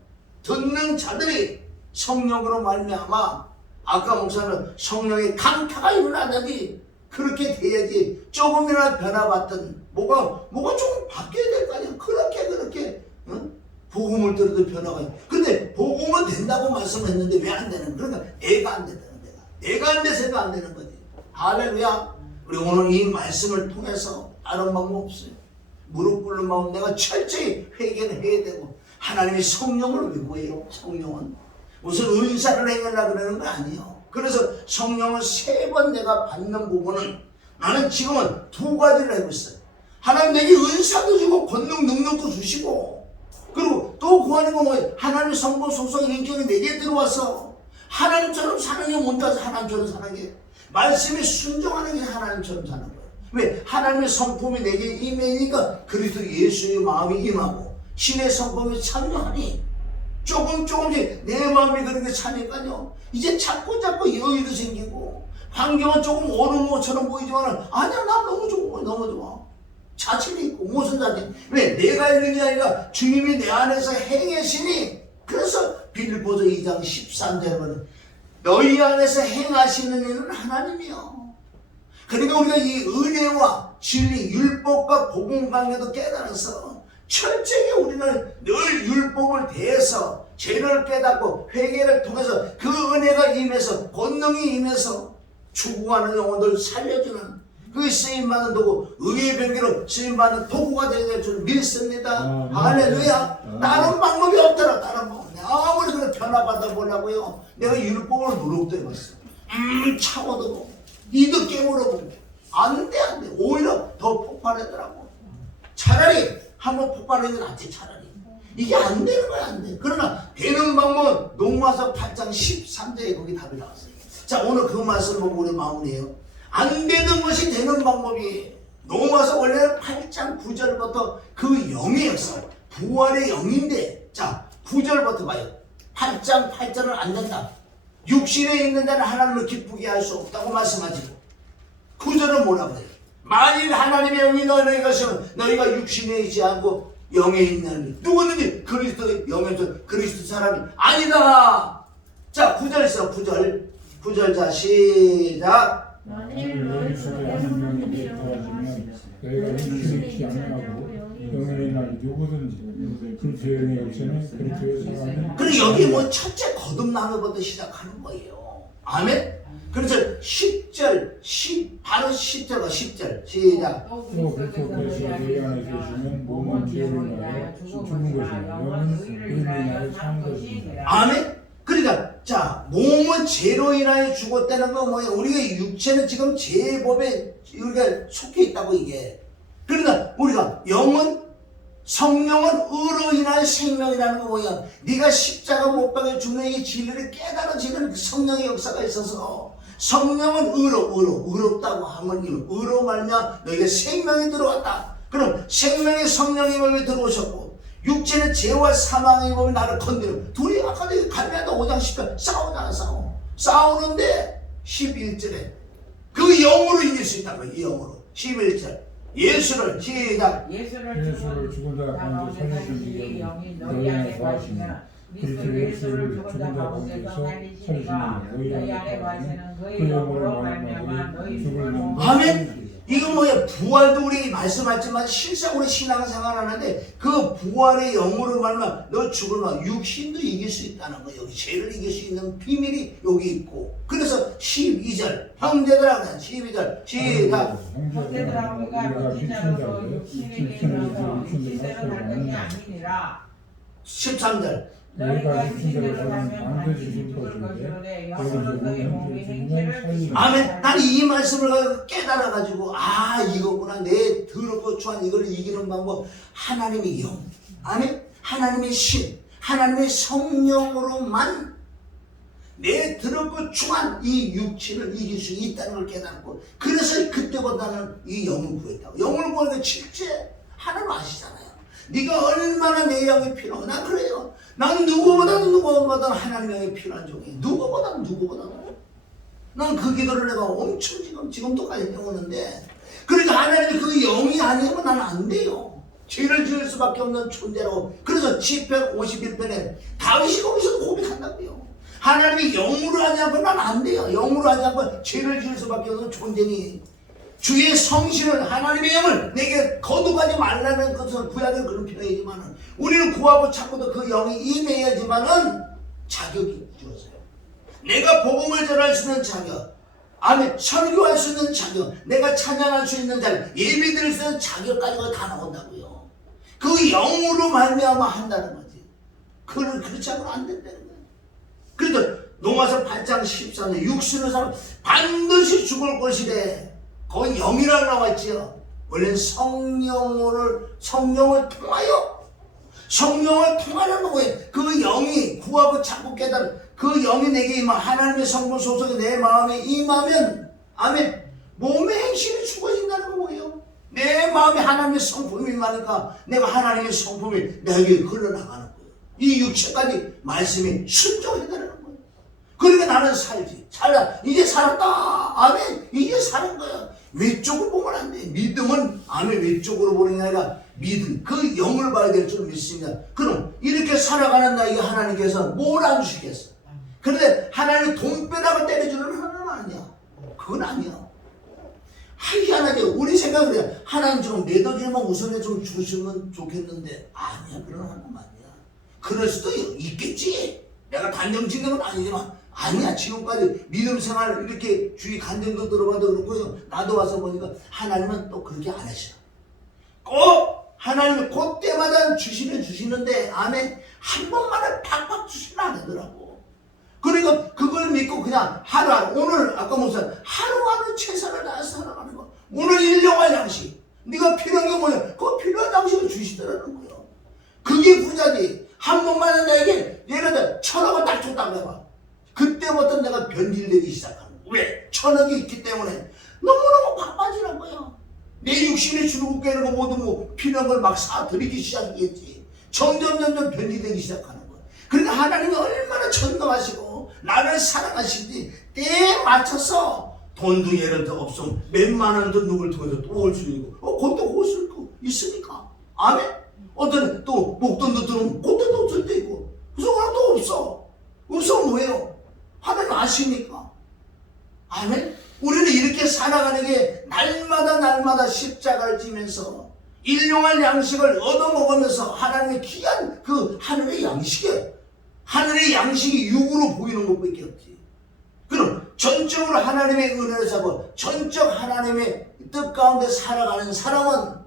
듣는 자들이 성령으로 말미암아 아까 목사는 성령의 강타가 일어나더니 그렇게 돼야지 조금이라도 변화받든 뭐가 조금 바뀌어야 될 거 아니야. 그렇게 응? 복음을 들어도 변화가 있어. 근데 복음은 된다고 말씀했는데 왜 안 되는 거야? 그러니까 내가 안 된다는 내가 안 돼서가 안 되는 거지. 할렐루야. 우리 오늘 이 말씀을 통해서 다른 방법 없어요. 무릎 꿇는 마음 내가 철저히 회개를 해야 되고 하나님의 성령을 왜 구해요? 성령은 무슨 은사를 행하려고 그러는 거 아니에요. 그래서 성령을 3번 내가 받는 부분은 나는 지금은 2가지를 하고 있어요. 하나님 내게 은사도 주고 권능 능력도 주시고 그리고 또 구하는 건 뭐예요? 하나님의 성품 속성 인격이 내게 들어와서 하나님처럼 사는 게 뭔가 하나님처럼 사는 게 말씀에 순종하는 게 하나님처럼 사는 거예요. 왜? 하나님의 성품이 내게 임하니까 그리스도 예수의 마음이 임하고 신의 성품이 참여하니 조금씩 내 마음이 그렇게 차니까요 이제 자꾸 여유도 생기고 환경은 조금 어려운 것처럼 보이지만 아니야 난 너무 좋아 자신이 있고 무슨 자신? 왜? 내가 있는 게 아니라 주님이 내 안에서 행하시니 그래서 빌립보서 2장 13절에 너희 안에서 행하시는 일은 하나님이요. 그러니까 우리가 이 은혜와 진리, 율법과 복음 관계도 깨달아서 철저히 우리는 늘 율법을 대해서 죄를 깨닫고 회개를 통해서 그 은혜가 임해서 권능이 임해서 죽어가는 영혼들 살려주는 그 쓰임받는 도구, 의의 병기로 쓰임받는 도구가 되어야 될 줄 믿습니다. 할렐루야. 다른 방법이 없더라. 다른 방법. 아무리 그래 변화받아 보려고요. 내가 율법을 노력도 해봤어. 차고도 니도 깨물어보고 안 돼. 오히려 더 폭발하더라고. 차라리 한번 폭발하는 게 낫지 차라리. 이게 안 되는 거야 안 돼. 그러나 되는 방법은 로마서 8장 13절에 거기 답이 나왔어요. 자 오늘 그 말씀 보고 우리 마무리해요. 안 되는 것이 되는 방법이 로마서 원래는 8장 9절부터 그 영의 역사 부활의 영인데 자 9절부터 봐요. 8장 8절은 안 된다. 육신에 있는 자는 하나님을 기쁘게 할 수 없다고 말씀하시고 9절은 뭐라고 해요? 만일 하나님의 영이 너희가 있으면 너희가 육신에 있지 않고 영에 있는 누구든지 그리스도의 영에서 그리스도 사람이 아니다. 자 9절 있어 9절 자 시작. 만일 너희 속에 한 명이 대표하시면 너희가 육신에 있지 아니하고 영에 있는 누구든지 그리스도의 역사는 그리스도의 사람은 그리고 여기 뭐 첫째 거듭남부터 시작하는 거예요. 아멘. 그래서 10절 바로 10절과 10절 시작. 또 그리스도께서 너희 안에 계시면 몸은 죄를 인하여 죽은 것이며 영은 의를 인하여 사는 것이니라. 아멘. 그러니까 자 몸은 죄로 인하여 죽었다는 건 뭐예요? 우리가 육체는 지금 죄의 법에 우리가 속해 있다고 이게. 그러니까 우리가 영은 성령은 의로 인하여 생명이라는 거 뭐야? 네가 십자가 못 박혀 죽는 이 진리를 깨달아지는 성령의 역사가 있어서 성령은 의롭다고 하면 의로 말미암아 너희가 생명이 들어왔다. 그럼 생명의 성령의 법에 들어오셨고 육체는 죄와 사망의 법이 나를 건드려. 둘이 아까 갈라디아 5장 10절 싸우잖아 싸우는데 11절에 그 영으로 이길 수 있다고 이 영으로 11절 예수를 시작. 예수를 죽은 자 가운데 살리신 이의 영이 너희 안에 거하시면 그리스도 예수를 죽은 자 가운데서 살리시니가 너희 안에 거하시는 그의 영으로 말미암아 너희 죽을 몸을 아멘. 이거 뭐야? 부활도 우리 말씀하지만 실상 우리 신앙생활 하는데 그 부활의 영으로 말면 너 죽으면 육신도 이길 수 있다는 거. 여기 죄를 이길 수 있는 비밀이 여기 있고. 그래서 12절 형제들아 12절 시작. 형제들아 우리가 지친자로 육신에 있어서 육신대로 살 것이 아니니라. 13절 너희가 육신대로 살면 반드시 죽을 것이로되 영으로 너희 몸이 행체를 아멘. 난 이 말씀을 깨달아가지고 이거구나. 내 더럽고 추한 이걸 이기는 방법 하나님의 영 아멘. 하나님의 신 하나님의 성령으로만 내 더럽고 추한 이 육신을 이길 수 있다는 걸 깨닫고 그래서 그때보다는 이 영을 구했다고. 영을 구하는 실제 하나님 아시잖아요. 네가 얼마나 내 영이 필요해. 난 그래요. 난 누구보다도 하나님의 영이 필요한 종이. 누구보다도. 난 그 기도를 내가 엄청 지금도까지 해오는데, 그러니까 하나님의 그 영이 아니면 나는 안 돼요. 죄를 지을 수밖에 없는 존재라고. 그래서 시편 51편에 다윗이 거기서 고백한다고요. 하나님이 영으로 하지 않고 난 안 돼요. 영으로 하지 않고 죄를 지을 수밖에 없는 존재니, 주의 성신을, 하나님의 영을 내게 거두가지 말라는 것은 구약의 그런 표현이지만, 우리는 구하고 찾고도 그 영이 임해야지만은 자격이 주어져요. 내가 복음을 전할 수 있는 자격, 아멘, 설교할 수 있는 자격, 내가 찬양할 수 있는 자격, 예배드릴 수 있는 자격까지가 다 나온다고요. 그 영으로 말미암아 한다는 거지. 그렇지 않으면 안 된다는 거예요. 그래도 로마서 8장 14절, 육신의 사람 반드시 죽을 것이래. 거기 영이라고 나와있지요. 원래는 성령을 통하는 거예요. 그 영이 구하고 찾고 깨달은 그 영이 내게 임하, 하나님의 성분 소속이 내 마음에 임하면, 아멘, 몸의 행실이 죽어진다는 거예요. 내 마음에 하나님의 성품이 임하니까 내가 하나님의 성품이 내게 흘러나가는 거예요. 이 육체까지 말씀이 순종해달라는 거예요. 그러니까 나는 살지. 이제 살았다. 아멘. 이제 사는 거야. 외쪽으로 보면 안 돼. 믿음은, 아멘, 외쪽으로 보는 게 아니라 믿음, 그 영을 봐야 될 줄 믿습니다. 그럼 이렇게 살아가는 나에게 하나님께서 뭘 안 주시겠어? 그런데 하나님이 돈벼락을 때려주는 하나님 아니야. 그건 아니야. 희한하게 우리 생각은 그래. 하나님 좀 매덕일만 우선에 좀 주시면 좋겠는데, 아니야. 그런 하나님 아니야. 그럴 수도 있겠지. 내가 단정 짓는 건 아니지만, 아니야. 지금까지 믿음 생활 이렇게 주위 간증도 들어봐도 그렇고요. 나도 와서 보니까 하나님은 또 그렇게 안 하셔. 꼭 하나님이 그때마다 주시는데, 아멘, 한 번만에 팍팍 주시면 안 되더라고. 그러니까 그걸 믿고 그냥 하루하루, 오늘 아까 목사 하루하루 최선을 다해서 살아가는 거. 오늘 일용할 양식, 네가 필요한 게 뭐냐, 그 필요한 양식을 주시더라는 거예요. 그게 부자지. 한 번만에 나에게 예를 들어 1,000억을 딱 줬다고 해봐. 그때부터 내가 변질되기 시작하는 거야. 왜? 1,000억이 있기 때문에 너무너무 바빠지는 거야. 내 육신에 주nu고 깨는 거 모두 뭐 필요한 걸 막 사드리기 시작했지. 점점 변질되기 시작하는 거야. 그러니까 하나님이 얼마나 전능하시고 나를 사랑하시지, 때에 맞춰서 돈도 예를 들어 없으면 몇만 원도 누굴 통해서 또 올 수 있고, 그것도 없을 거 있으니까. 아멘? 어떤 또 목돈도 들으면 그것도 없을 때 있고, 그래서 또 없어. 없으면 뭐예요? 하나님 아시니까. 아멘? 우리는 이렇게 살아가는 게 날마다 십자가를 지면서 일용할 양식을 얻어먹으면서 하나님의 귀한 그 하늘의 양식이 육으로 보이는 것밖에 없지. 그럼 전적으로 하나님의 은혜를 잡고 전적 하나님의 뜻 가운데 살아가는 사람은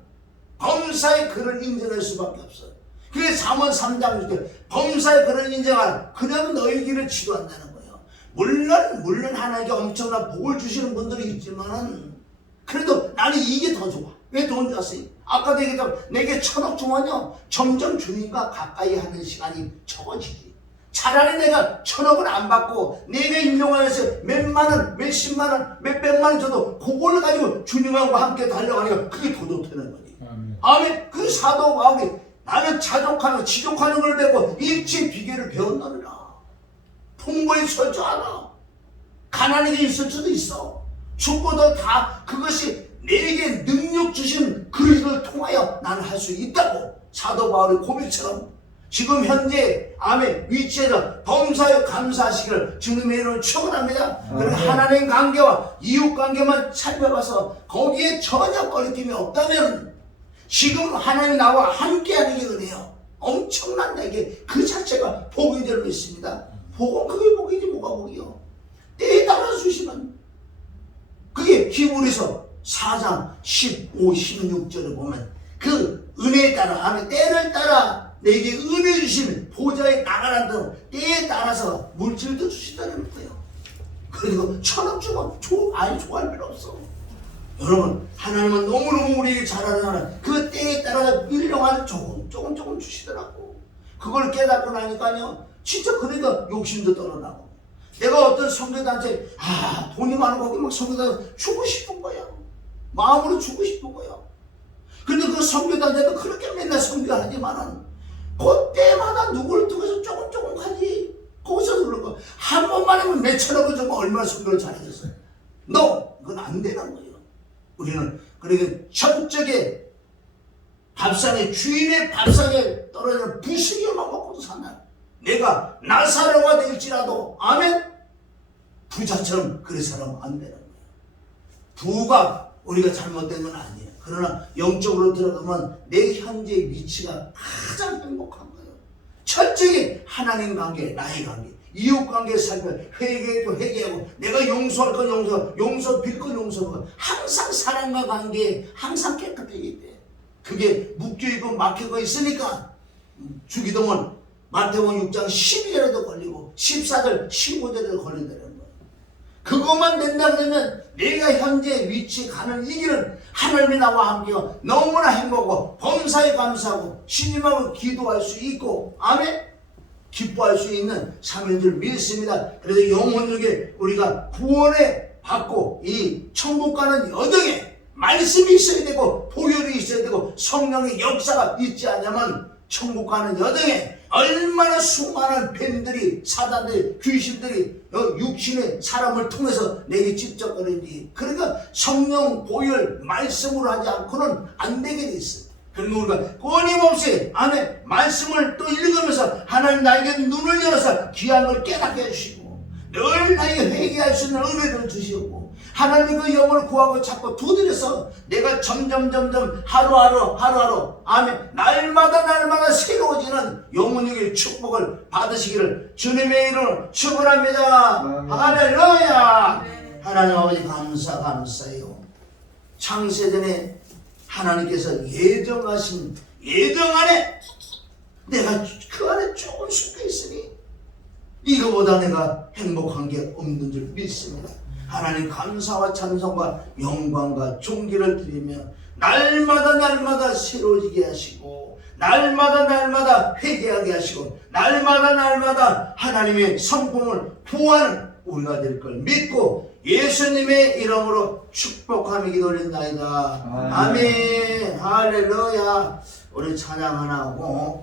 범사의 그를 인정할 수밖에 없어요. 그게 잠언 3장 6절, 범사의 그를 인정하라. 그러면 너희 길을 지도한다는 거예요. 물론 하나님께 엄청난 복을 주시는 분들이 있지만은, 그래도 나는 이게 더 좋아. 왜 돈 줬어요? 아까도 얘기했지만 내게 1,000억 주면요, 점점 주님과 가까이 하는 시간이 적어지지. 차라리 내가 1,000억을 안 받고 내가 인용하여서 몇만 원, 몇십만 원, 몇백만 원 줘도 그걸 가지고 주님하고 함께 달려가니까 그게 더 좋다는 거지. 아멘. 그 사도 바울이 나는 지족하는 걸 배우고 일체 비결을 배웠느니라. 풍부히 설 줄 알아. 가난하게 있을 수도 있어. 죽고도 다 그것이 내게 능력 주신 그리스도를 통하여 나는 할 수 있다고 사도 바울의 고백처럼 지금 현재 아멘 위치에서 범사에 감사하시기를 주님의 이름으로 축원합니다. 그리고 하나님 관계와 이웃 관계만 살펴봐서 거기에 전혀 거리낌이 없다면 지금 하나님 나와 함께하는 게 은혜요. 엄청난 내게 그 자체가 복인 줄 믿습니다. 복은 그게 복이지 뭐가 복이요. 때에 따라 주시면 그게 히브리서 4장 15, 16절을 보면 그 은혜에 따라 아멘 때를 따라 내게 은혜 주시는 보좌에 나가는 대로 때에 따라서 물질도 주시다는 거예요. 그리고 1,000억 주면 좋아할 필요 없어. 여러분 하나님은 너무너무 우리에게 잘하는 하나님, 그 때에 따라서 일용할 조금 주시더라고. 그걸 깨닫고 나니까요 진짜 그러니까 욕심도 떨어나고, 내가 어떤 선교단체 돈이 많은 거기 막 선교단체 주고 싶은 거야. 마음으로 주고 싶은 거야. 근데 그 선교단체도 그렇게 맨날 선교하지만은 그때마다 누구를 통해서 조금 가지. 거기서 그런 거. 한 번만 하면 몇천억을 주면 얼마나 선교를 잘해줬어요. 그건 안 되는 거예요. 우리는 그러니까 전적에 밥상에 주인의 밥상에 떨어지는 부식이만 먹고도 사나. 내가 나사로가 될지라도 아멘. 부자처럼 그래서는 안 되는 거예요. 부가 우리가 잘못된 건 아니에요. 그러나 영적으로 들어가면 내 현재 위치가 가장 행복한 거예요. 철저히 하나님 관계, 나의 관계, 이웃 관계 살펴 회개해도 회개하고 내가 용서할 건 용서 빌 건 용서하고 항상 사랑과 관계에 항상 깨끗하게 돼. 그게 묶여있고 막혀가 있으니까 주기도문 마태복음 6장 12절에도 걸리고 14절 15절에도 걸린다는 거예요. 그것만 된다 그러면 내가 현재 위치 가는 이 길은 하나님이 나와 함께요 너무나 행복하고 범사에 감사하고 신임하고 기도할 수 있고 아멘 기뻐할 수 있는 삶인 줄 믿습니다. 그래서 영혼에게 우리가 구원에 받고 이 천국 가는 여정에 말씀이 있어야 되고 보혈이 있어야 되고 성령의 역사가 있지 않으면 천국 가는 여정에 얼마나 수많은 뱀들이 사단들이 귀신들이 육신의 사람을 통해서 내게 집적거리는지. 그러니까 성령 보혈 말씀으로 하지 않고는 안 되게 돼 있어요. 그러면 우리가 끊임없이 안에 말씀을 또 읽으면서 하나님 나에게 눈을 열어서 귀한 걸 깨닫게 해주시고 늘 나에게 회개할 수 있는 은혜를 주시고 하나님 그 영을 구하고 찾고 두드려서 내가 점점 하루하루 아멘 날마다 새로워지는 영혼의 축복을 받으시기를 주님의 이름으로 축원합니다. 할렐루야. 하나님 아버지 감사해요. 창세전에 하나님께서 예정하신 예정 안에 내가 그 안에 조금 속해 있으니 이거보다 내가 행복한 게 없는 줄 믿습니다. 하나님 감사와 찬송과 영광과 존귀를 드리며 날마다 새로워지게 하시고 날마다 회개하게 하시고 날마다 하나님의 성품을 구하는 우리가 될 걸 믿고 예수님의 이름으로 축복하며 기도드린다이다. 아멘. 할렐루야. 우리 찬양 하나 하고